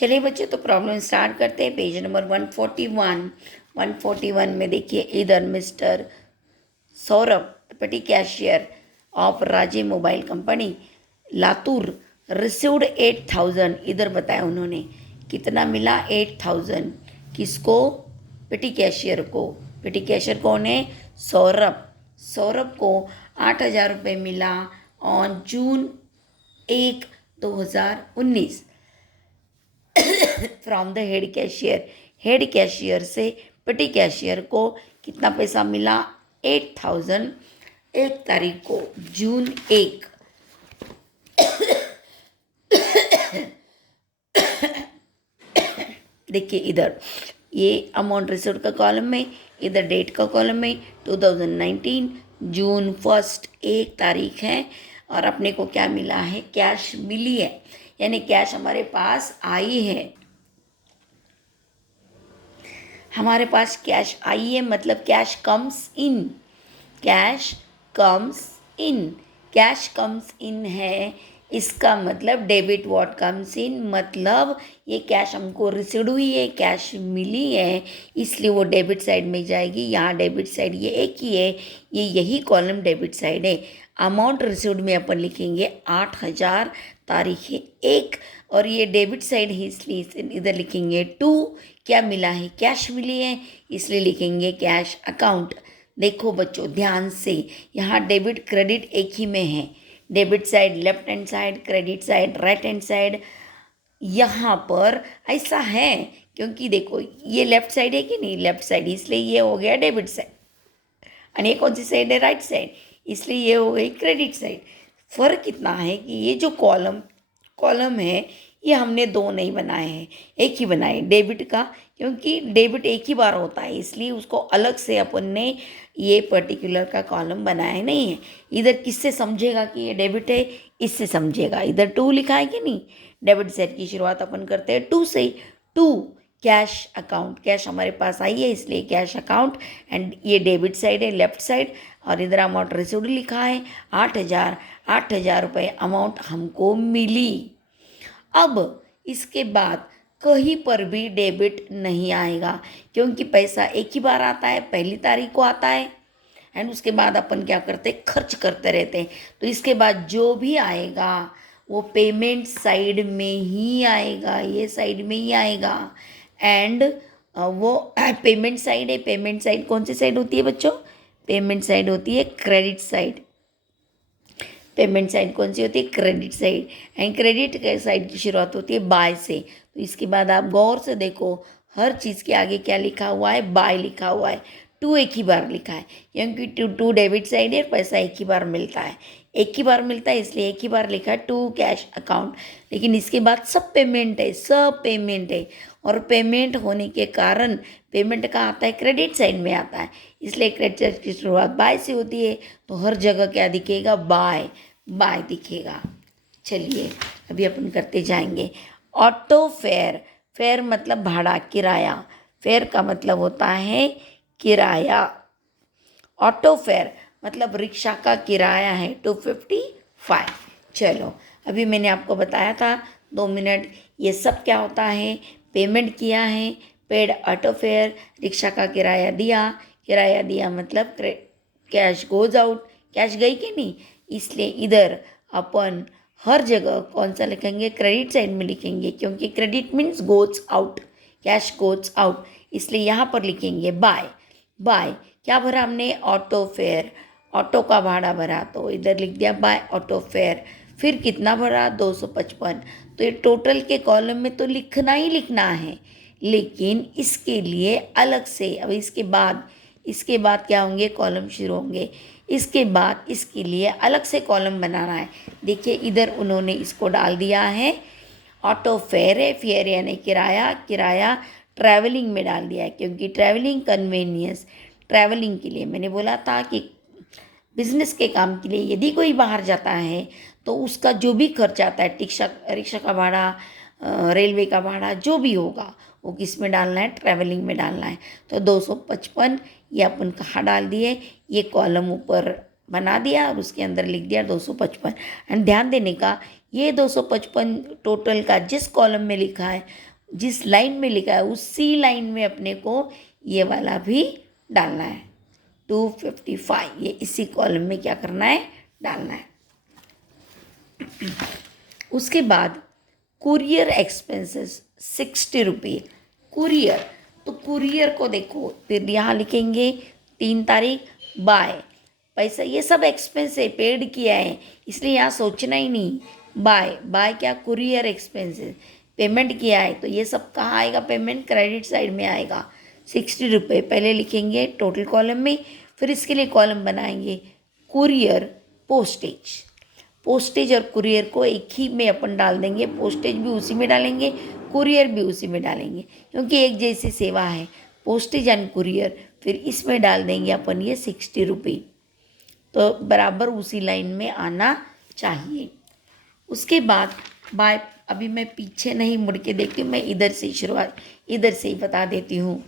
चलिए बच्चों, तो प्रॉब्लम स्टार्ट करते हैं। पेज नंबर 141 में देखिए, इधर मिस्टर सौरभ पेटी cashier of Raje mobile company Latur received 8,000। इधर बताया उन्होंने कितना मिला, 8,000। किसको? पेटी कैशियर को। पेटी कैशियर कौन है? सौरभ। सौरभ को 8,000 रुपये मिला on June 1, 2019 from the head cashier. Head cashier से पेटी कैशियर को कितना पैसा मिला? 8,000 1 तारीख को, जून 1। देखिए इधर ये अमाउंट रिसीव्ड का कॉलम में, इधर डेट का कॉलम में 2019 जून 1 1 तारीख है। और अपने को क्या मिला है? कैश मिली है, यानी कैश हमारे पास आई है। हमारे पास कैश आई है मतलब cash comes in. Cash comes in, cash comes in है, इसका मतलब डेबिट व्हाट कम्स इन, मतलब ये कैश हमको रिसीव्ड हुई है, कैश मिली है, इसलिए वो डेबिट साइड में जाएगी। यहाँ डेबिट साइड ये एक ही है, ये यही कॉलम डेबिट साइड है। अमाउंट रिसीव्ड में अपन लिखेंगे 8,000, तारीख है 1, और ये डेबिट साइड है इसलिए इधर लिखेंगे 2। क्या मिला है? कैश मिली है, इसलिए लिखेंगे कैश अकाउंट। देखो बच्चों ध्यान से, यहाँ डेबिट क्रेडिट एक ही में है। Debit side left hand side, credit side right hand side. यहाँ पर ऐसा है क्योंकि देखो ये लेफ्ट साइड है कि नहीं, लेफ्ट साइड, इसलिए ये हो गया डेबिट साइड। और ये कौन सी साइड है? राइट साइड, इसलिए ये हो गई क्रेडिट साइड। फ़र्क इतना है कि ये जो कॉलम है ये हमने दो नहीं बनाए हैं, एक ही बनाए डेबिट का, क्योंकि डेबिट एक ही बार होता है, इसलिए उसको अलग से अपन ने ये पर्टिकुलर का कॉलम बनाया नहीं है। इधर किससे समझेगा कि ये डेबिट है? इससे समझेगा। इधर 2 लिखा है कि नहीं, डेबिट साइड की शुरुआत अपन करते हैं 2 से। 2 कैश अकाउंट, कैश हमारे पास आई है इसलिए कैश अकाउंट। एंड ये डेबिट साइड है लेफ्ट साइड, और इधर अमाउंट रिसीव्ड लिखा है 8,000 रुपये अमाउंट हमको मिली। अब इसके बाद कहीं पर भी डेबिट नहीं आएगा, क्योंकि पैसा एक ही बार आता है, पहली तारीख को आता है, एंड उसके बाद अपन क्या करते हैं? खर्च करते रहते हैं। तो इसके बाद जो भी आएगा वो पेमेंट साइड में ही आएगा, ये साइड में ही आएगा। एंड वो पेमेंट साइड है। पेमेंट साइड कौन सी साइड होती है बच्चों? पेमेंट साइड होती है क्रेडिट साइड। पेमेंट साइड कौन सी होती है? Credit side. And credit side की शुरुआत होती है बाय से। तो इसके बाद आप गौर से देखो, हर चीज़ के आगे क्या लिखा हुआ है? बाय लिखा हुआ है। 2 एक ही बार लिखा है, क्योंकि 2 डेबिट साइड है, पैसा एक ही बार मिलता है, एक ही बार मिलता है, इसलिए एक ही बार लिखा है 2 कैश अकाउंट। लेकिन इसके बाद सब पेमेंट है, सब पेमेंट है, और पेमेंट होने के कारण पेमेंट का आता है क्रेडिट साइड में आता है, इसलिए क्रेडिट साइड की शुरुआत बाय से होती है। तो हर जगह क्या दिखेगा? बाय, बाय दिखेगा। चलिए अभी अपन करते जाएंगे। ऑटो फेयर, फेयर मतलब भाड़ा, किराया। फेयर का मतलब होता है किराया। ऑटो फेयर मतलब रिक्शा का किराया है 255। चलो अभी मैंने आपको बताया था 2 मिनट, ये सब क्या होता है? पेमेंट किया है, पेड ऑटो फेयर, रिक्शा का किराया दिया मतलब कैश गोज आउट, कैश गई कि नहीं, इसलिए इधर अपन हर जगह कौन सा लिखेंगे? क्रेडिट साइड में लिखेंगे, क्योंकि credit means goes out, cash goes out, इसलिए यहाँ पर लिखेंगे बाय। बाय क्या भरा हमने? ऑटो फेयर, ऑटो का भाड़ा भरा, तो इधर लिख दिया बाय ऑटो फेयर। फिर कितना भरा? 255। तो ये टोटल के कॉलम में तो लिखना ही लिखना है, लेकिन इसके लिए अलग से, अब इसके बाद क्या होंगे? कॉलम शुरू होंगे। इसके बाद इसके लिए अलग से कॉलम बनाना है। देखिए इधर उन्होंने इसको डाल दिया है, ऑटो फेयर है, फेयर यानी किराया, किराया ट्रैवलिंग में डाल दिया है, क्योंकि ट्रैवलिंग कन्वीनियंस, ट्रैवलिंग के लिए मैंने बोला था कि बिजनेस के काम के लिए यदि कोई बाहर जाता है तो उसका जो भी खर्च आता है, रिक्शा का भाड़ा, रेलवे का भाड़ा, जो भी होगा वो किस में डालना है? ट्रैवलिंग में डालना है। तो 255 ये अपन कहाँ डाल दिए? ये कॉलम ऊपर बना दिया और उसके अंदर लिख दिया 255। एंड ध्यान देने का, ये 255 टोटल का जिस कॉलम में लिखा है जिस लाइन में लिखा है उसी लाइन में अपने को ये वाला भी डालना है। 255 ये इसी कॉलम में क्या करना है, डालना है। उसके बाद कुरियर एक्सपेंसेस 60 रुपये। कुरियर, तो कुरियर को देखो फिर यहाँ लिखेंगे 3 तारीख, बाय पैसा, ये सब एक्सपेंस है, पेड किया है, इसलिए यहाँ सोचना ही नहीं। बाय, बाय क्या, कुरियर एक्सपेंसेस, पेमेंट किया है, तो ये सब कहाँ आएगा, पेमेंट क्रेडिट साइड में आएगा। 60 रुपये पहले लिखेंगे टोटल कॉलम में, फिर इसके लिए कॉलम बनाएंगे कुरियर पोस्टेज। पोस्टेज और कुरियर को एक ही में अपन डाल देंगे, पोस्टेज भी उसी में डालेंगे, कुरियर भी उसी में डालेंगे, क्योंकि एक जैसी सेवा है पोस्टेज एंड कुरियर। फिर इसमें डाल देंगे अपन ये 60 रुपये, तो बराबर उसी लाइन में आना चाहिए। उसके बाद बाय, अभी मैं पीछे नहीं मुड़ के देखती हूँ, मैं इधर से शुरुआत, इधर से ही बता देती हूँ।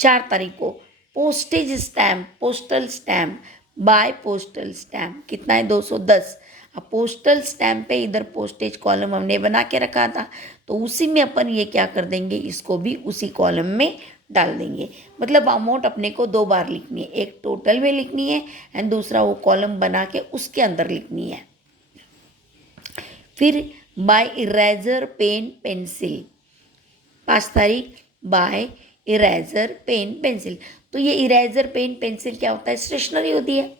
4 तारीख को postage stamp, postal stamp, by postal stamp कितना है, 210। अब पोस्टल स्टैम्प पे इधर पोस्टेज कॉलम हमने बना के रखा था, तो उसी में अपन ये क्या कर देंगे, इसको भी उसी कॉलम में डाल देंगे। मतलब अमाउंट अपने को 2 बार लिखनी है, एक टोटल में लिखनी है एंड दूसरा वो कॉलम बना के उसके अंदर लिखनी है। फिर बाय इरेजर पेन पेंसिल, 5 तारीख, बाय इरेजर पेन पेंसिल। तो ये इरेजर पेन पेंसिल क्या होता है, स्टेशनरी होती है,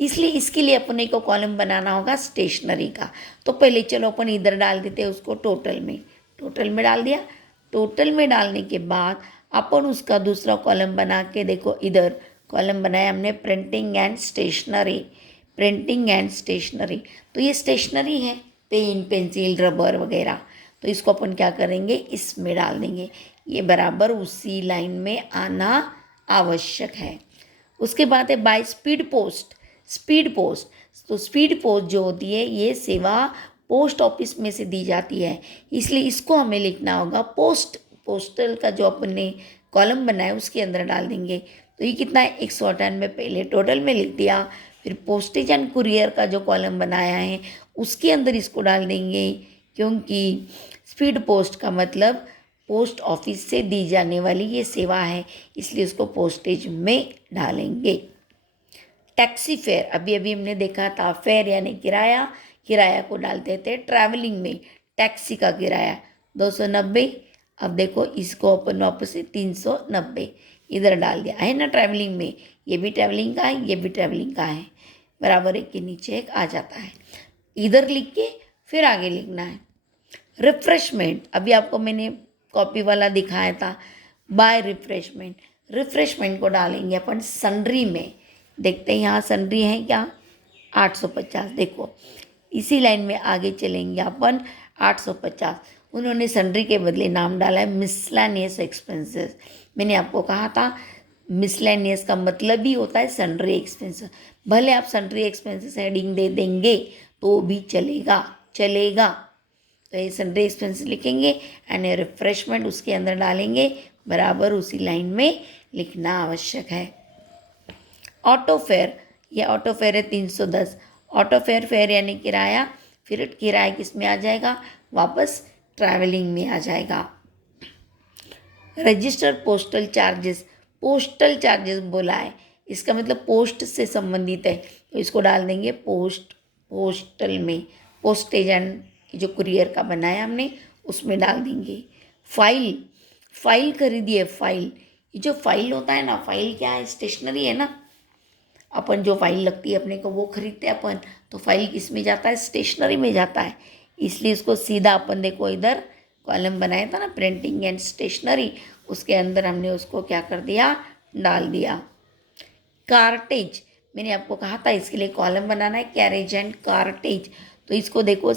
इसलिए इसके लिए अपने को कॉलम बनाना होगा स्टेशनरी का। तो पहले चलो अपन इधर डाल देते हैं उसको टोटल में, टोटल में डाल दिया। टोटल में डालने के बाद अपन उसका दूसरा कॉलम बना के देखो, इधर कॉलम बनाया हमने printing and stationery, printing and stationery. तो ये स्टेशनरी है, पेन पेंसिल रबर वगैरह, तो इसको अपन क्या करेंगे, इसमें डाल देंगे, ये बराबर उसी लाइन में आना आवश्यक है। उसके बाद है by speed post, speed post. तो स्पीड पोस्ट जो होती है ये सेवा पोस्ट ऑफिस में से दी जाती है, इसलिए इसको हमें लिखना होगा पोस्ट, पोस्टल का जो अपन ने कॉलम बनाया उसके अंदर डाल देंगे। तो ये कितना है, 198 पहले टोटल में लिख दिया। फिर पोस्टेज एंड कुरियर का जो कॉलम बनाया है उसके अंदर इसको डाल देंगे, क्योंकि स्पीड पोस्ट का मतलब पोस्ट ऑफिस से दी जाने वाली ये सेवा है, इसलिए उसको पोस्टेज में डालेंगे। टैक्सी फेयर, अभी अभी हमने देखा था, फेयर यानी किराया, किराया को डालते थे ट्रैवलिंग में, टैक्सी का किराया 290। अब देखो इसको अपन वापस से 390 इधर डाल दिया है ना, ट्रैवलिंग में, ये भी ट्रैवलिंग का है, ये भी ट्रैवलिंग का है, बराबर एक के नीचे एक आ जाता है। इधर लिख के फिर आगे लिखना है। रिफ्रेशमेंट, अभी आपको मैंने कॉपी वाला दिखाया था, बाय रिफ्रेशमेंट, रिफ्रेशमेंट को डालेंगे अपन सन्ड्री में। देखते हैं यहाँ सन्ड्री है क्या, 850, देखो इसी लाइन में आगे चलेंगे अपन, 850। उन्होंने सन्ड्री के बदले नाम डाला है मिसलेनियस एक्सपेंसेस। मैंने आपको कहा था मिसलेनियस का मतलब ही होता है सन्ड्री एक्सपेंसेस, भले आप सन्ड्री एक्सपेंसेस हेडिंग दे देंगे तो भी चलेगा, चलेगा। तो ये सन्ड्री एक्सपेंसेस लिखेंगे एंड रिफ्रेशमेंट उसके अंदर डालेंगे, बराबर उसी लाइन में लिखना आवश्यक है। ऑटो फेयर, ये ऑटो फेयर है 310, ऑटो फेयर, फेयर यानी किराया, फिर किराया किस में आ जाएगा, वापस ट्रैवलिंग में आ जाएगा। Register postal charges, postal charges बोला है, इसका मतलब पोस्ट से संबंधित है, तो इसको डाल देंगे पोस्ट, पोस्टल में, पोस्टेज एंड जो कुरियर का बनाया हमने उसमें डाल देंगे। फाइल, फाइल खरीदी है, फाइल, ये जो फाइल होता है ना, फाइल क्या है, स्टेशनरी है ना, अपन जो फाइल लगती है अपने को वो खरीदते हैं अपन, तो फाइल किस में जाता है, स्टेशनरी में जाता है, इसलिए इसको सीधा अपन देखो इधर कॉलम बनाया था ना प्रिंटिंग एंड स्टेशनरी, उसके अंदर हमने उसको क्या कर दिया, डाल दिया। कार्टेज, मैंने आपको कहा था इसके लिए कॉलम बनाना है, कैरेज एंड कार्टेज, तो इसको देखो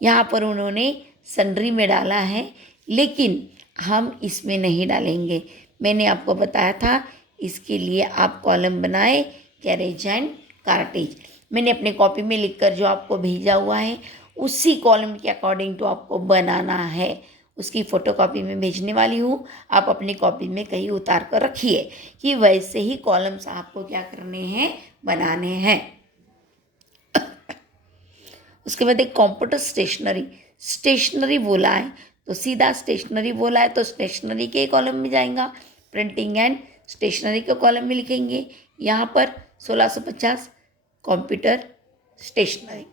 यहाँ पर उन्होंने सन्ड्री में डाला है, लेकिन हम इसमें नहीं डालेंगे। मैंने आपको बताया था इसके लिए आप कॉलम बनाए कैरेज एंड कार्टेज, मैंने अपने कॉपी में लिखकर जो आपको भेजा हुआ है उसी कॉलम के अकॉर्डिंग टू आपको बनाना है, उसकी फ़ोटोकॉपी में भेजने वाली हूँ, आप अपनी कॉपी में कहीं उतार कर रखिए कि वैसे ही कॉलम्स आपको क्या करने हैं, बनाने हैं। उसके बाद एक कंप्यूटर स्टेशनरी, स्टेशनरी बोला है तो सीधा स्टेशनरी बोला है तो स्टेशनरी के कॉलम में जाएगा, प्रिंटिंग एंड स्टेशनरी के कॉलम में लिखेंगे। यहाँ पर 1650 कंप्यूटर स्टेशनरी।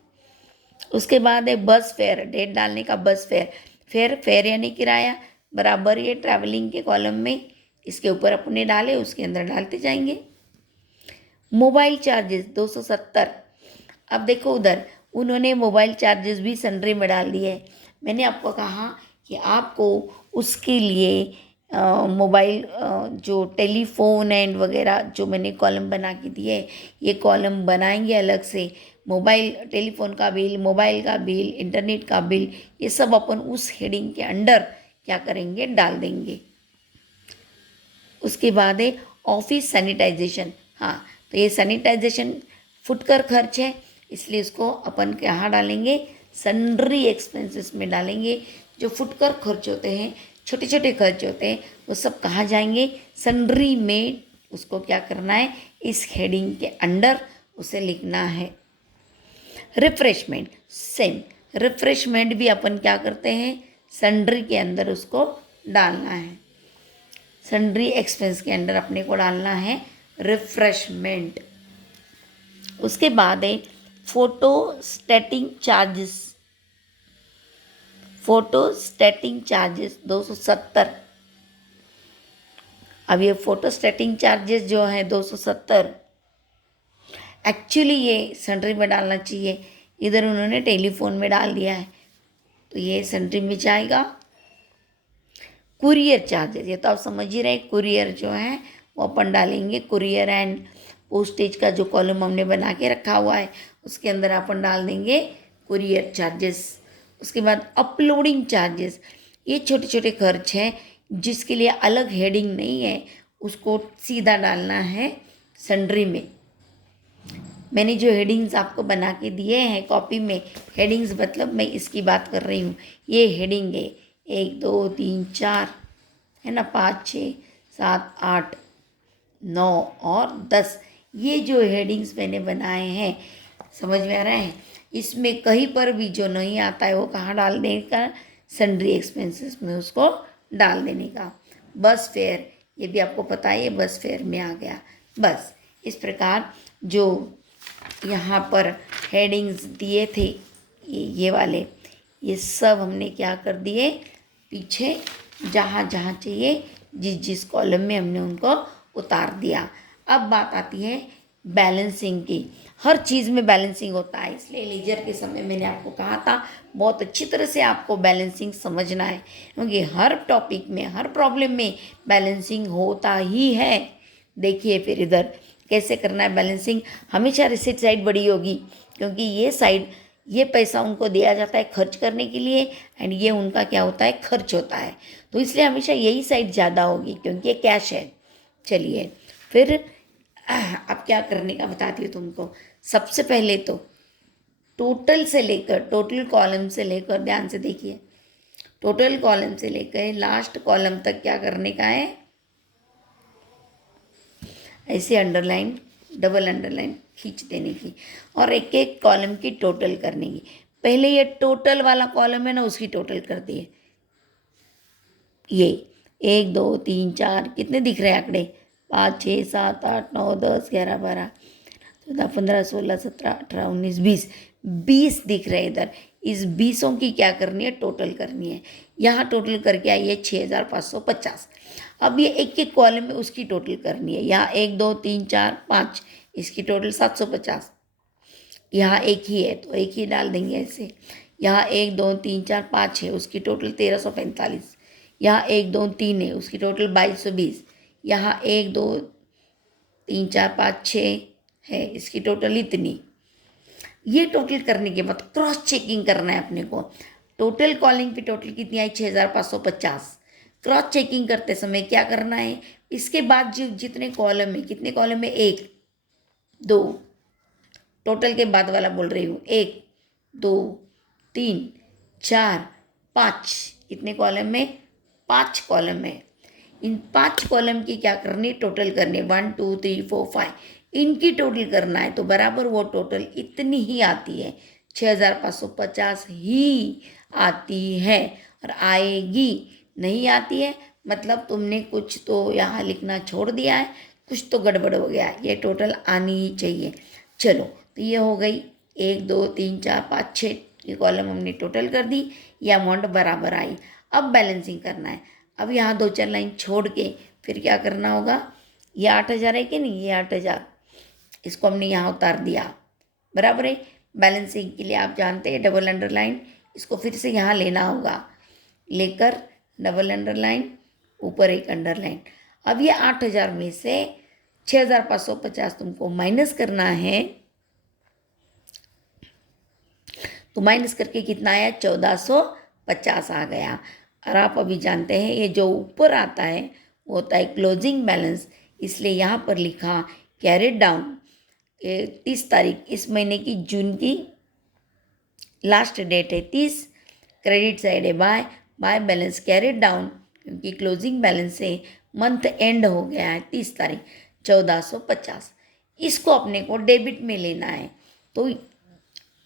उसके बाद है बस फेयर, डेट डालने का बस फेयर। फेयर यानी किराया, बराबर ये ट्रैवलिंग के कॉलम में इसके ऊपर अपने डाले, उसके अंदर डालते जाएंगे। Mobile charges 270। अब देखो उधर उन्होंने मोबाइल चार्जेस भी सन्ड्री में डाल दिए है। मैंने आपको कहा कि आपको उसके लिए मोबाइल जो टेलीफोन एंड वगैरह जो मैंने कॉलम बना के दिए, ये कॉलम बनाएंगे अलग से। मोबाइल टेलीफोन का बिल, मोबाइल का बिल, इंटरनेट का बिल, ये सब अपन उस हेडिंग के अंडर क्या करेंगे, डाल देंगे। उसके बाद है ऑफिस सैनिटाइजेशन। हाँ, तो ये सैनिटाइजेशन फुटकर खर्च है, इसलिए इसको अपन कहाँ डालेंगे, सन्ड्री एक्सपेंसेस में डालेंगे। जो फुटकर खर्च होते हैं, छोटे छोटे खर्च होते हैं, वो सब कहाँ जाएंगे, सन्ड्री में। उसको क्या करना है, इस हेडिंग के अंडर उसे लिखना है। रिफ्रेशमेंट सेम, रिफ्रेशमेंट भी अपन क्या करते हैं, सन्ड्री के अंदर उसको डालना है। सन्ड्री एक्सपेंस के अंडर अपने को डालना है रिफ्रेशमेंट। उसके बाद है फोटो स्टेटिंग चार्जेस। Photo स्टेटिंग charges 270। अब ये फोटो स्टेटिंग चार्जेस जो है 270, एक्चुअली ये सन्ड्री में डालना चाहिए, इधर उन्होंने टेलीफोन में डाल दिया है, तो ये सन्ड्री में जाएगा। कुरियर चार्जेस, ये तो आप समझ ही रहे, कुरियर जो है वो अपन डालेंगे। कुरियर एंड पोस्टेज का जो कॉलम हमने बना के रखा हुआ है, उसके अंदर अपन डाल देंगे कुरियर चार्जेस। उसके बाद अपलोडिंग चार्जेस, ये छोटे छोटे खर्च हैं जिसके लिए अलग हेडिंग नहीं है, उसको सीधा डालना है सन्ड्री में। मैंने जो हेडिंग्स आपको बना के दिए हैं कॉपी में, हेडिंग्स मतलब मैं इसकी बात कर रही हूँ, ये हेडिंग है 1 2 3 4 है ना, 5 6 7 8 9 और 10, ये जो हेडिंग्स मैंने बनाए हैं, समझ में आ रहा है। इसमें कहीं पर भी जो नहीं आता है वो कहाँ डाल देने का, सन्ड्री एक्सपेंसेस में उसको डाल देने का। बस फेयर, ये भी आपको पता है, ये बस फेयर में आ गया। बस इस प्रकार जो यहाँ पर हेडिंग्स दिए थे, ये वाले, ये सब हमने क्या कर दिए, पीछे जहाँ जहाँ चाहिए जिस जिस कॉलम में हमने उनको उतार दिया। अब बात आती है बैलेंसिंग की। हर चीज़ में बैलेंसिंग होता है, इसलिए लेजर के समय मैंने आपको कहा था बहुत अच्छी तरह से आपको बैलेंसिंग समझना है, क्योंकि हर टॉपिक में, हर प्रॉब्लम में बैलेंसिंग होता ही है। देखिए फिर इधर कैसे करना है बैलेंसिंग। हमेशा रिसिट साइड बड़ी होगी, क्योंकि ये साइड, ये पैसा उनको दिया जाता है खर्च करने के लिए, एंड ये उनका क्या होता है, खर्च होता है, तो इसलिए हमेशा यही साइड ज़्यादा होगी, क्योंकि ये कैश है। चलिए फिर अब क्या करने का बताती हूँ तुमको। सबसे पहले तो टोटल से लेकर, टोटल कॉलम से लेकर, ध्यान से देखिए, टोटल कॉलम से लेकर लास्ट कॉलम तक क्या करने का है, ऐसे अंडरलाइन, डबल अंडरलाइन खींच देने की, और एक एक कॉलम की टोटल करने की। पहले ये टोटल वाला कॉलम है ना, उसकी टोटल कर दिए। ये 1 2 3 4 कितने दिख रहे हैं आंकड़े, 5 6 7 8 9 10 11 12 14 15 16 17 18 19 20, 20 दिख रहे हैं इधर। इस 20 की क्या करनी है, टोटल करनी है। यहाँ टोटल करके आई है 6550। अब ये एक एक कॉलम में उसकी टोटल करनी है। यहाँ 1 2 3 4 5, इसकी टोटल 750। यहाँ एक ही है तो एक ही डाल देंगे ऐसे। यहाँ 1 2 3 4 5 है, उसकी टोटल 1345। यहाँ 1 2 3 है, उसकी टोटल 2220। यहाँ 1 2 3 4 5 6 है, इसकी टोटल इतनी। ये टोटल करने के बाद क्रॉस चेकिंग करना है अपने को। टोटल कॉलिंग की टोटल कितनी आई, 6550। क्रॉस चेकिंग करते समय क्या करना है, इसके बाद जो जितने कॉलम है, कितने कॉलम है, 1 2, टोटल के बाद वाला बोल रही हूँ, 1 2 3 4 5, कितने कॉलम में, 5 कॉलम में। इन 5 कॉलम की क्या करनी, टोटल करनी, 1 2 3 4 5, इनकी टोटल करना है। तो बराबर वो टोटल इतनी ही आती है, 6,550 ही आती है। और आएगी नहीं आती है मतलब तुमने कुछ तो यहाँ लिखना छोड़ दिया है, कुछ तो गड़बड़ हो गया है। ये टोटल आनी ही चाहिए। चलो, तो ये हो गई 1 2 3 4 5 6, ये कॉलम हमने टोटल कर दी, ये अमाउंट बराबर आई। अब बैलेंसिंग करना है। अब यहाँ 2 4 लाइन छोड़ के फिर क्या करना होगा, ये 8,000 है कि नहीं, ये 8,000 इसको हमने यहाँ उतार दिया, बराबर है। बैलेंसिंग के लिए आप जानते हैं डबल अंडरलाइन, इसको फिर से यहाँ लेना होगा, लेकर डबल अंडरलाइन, ऊपर एक अंडरलाइन। अब ये 8,000 में से 6,550 तुमको माइनस करना है, तो माइनस करके कितना आया, 1,450 आ गया। और आप अभी जानते हैं ये जो ऊपर आता है वो होता है क्लोजिंग बैलेंस, इसलिए यहाँ पर लिखा कैरिड डाउन। 30 तारीख इस महीने की, जून की लास्ट डेट है 30। क्रेडिट साइड है by, by balance carried down, क्योंकि क्लोजिंग बैलेंस से मंथ एंड हो गया है 30 तारीख, 1,450। इसको अपने को डेबिट में लेना है। तो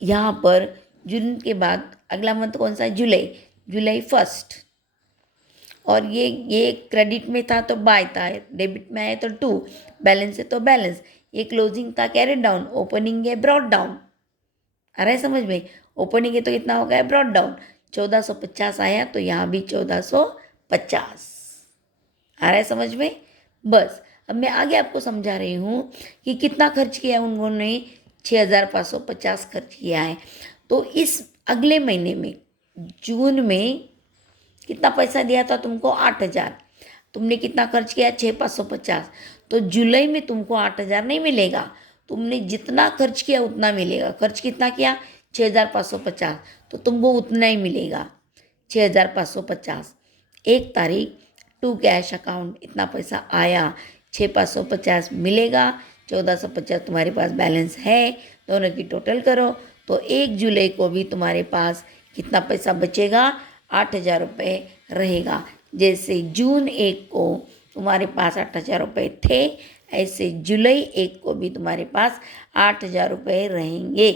यहाँ पर जून के बाद अगला मंथ कौन सा है, जुलाई, जुलाई 1। और ये क्रेडिट में था तो बाय था, डेबिट में आया तो 2, बैलेंस है तो बैलेंस। ये क्लोजिंग था कैरिड डाउन, ओपनिंग है ब्रॉड डाउन। आ रहा है समझ में, ओपनिंग है तो कितना हो गया, ब्रॉड डाउन। 1,450 आया तो यहाँ भी 1,450 आ रहा है समझ में। बस अब मैं आगे आपको समझा रही हूँ कि कितना खर्च किया उन्होंने, 6,550 खर्च किया है। तो इस अगले महीने में जून में कितना पैसा दिया था तुमको, 8,000। तुमने कितना खर्च किया, 6,550। तो जुलाई में तुमको 8,000 नहीं मिलेगा, तुमने जितना खर्च किया उतना मिलेगा। खर्च कितना किया, 6,550, तो तुमको उतना ही मिलेगा, 6,550। 1 तारीख टू कैश अकाउंट इतना पैसा आया, 6,550 मिलेगा, 1,450 तुम्हारे पास बैलेंस है। दोनों की टोटल करो तो 1 जुलाई को भी तुम्हारे पास कितना पैसा बचेगा, 8,000 रुपये रहेगा। जैसे जून 1 को तुम्हारे पास 8,000 रुपये थे, ऐसे जुलाई 1 को भी तुम्हारे पास 8,000 रुपये रहेंगे।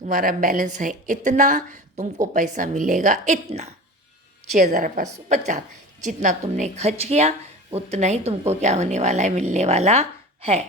तुम्हारा बैलेंस है इतना, तुमको पैसा मिलेगा इतना, 6,550। जितना तुमने खर्च किया उतना ही तुमको क्या होने वाला है, मिलने वाला है।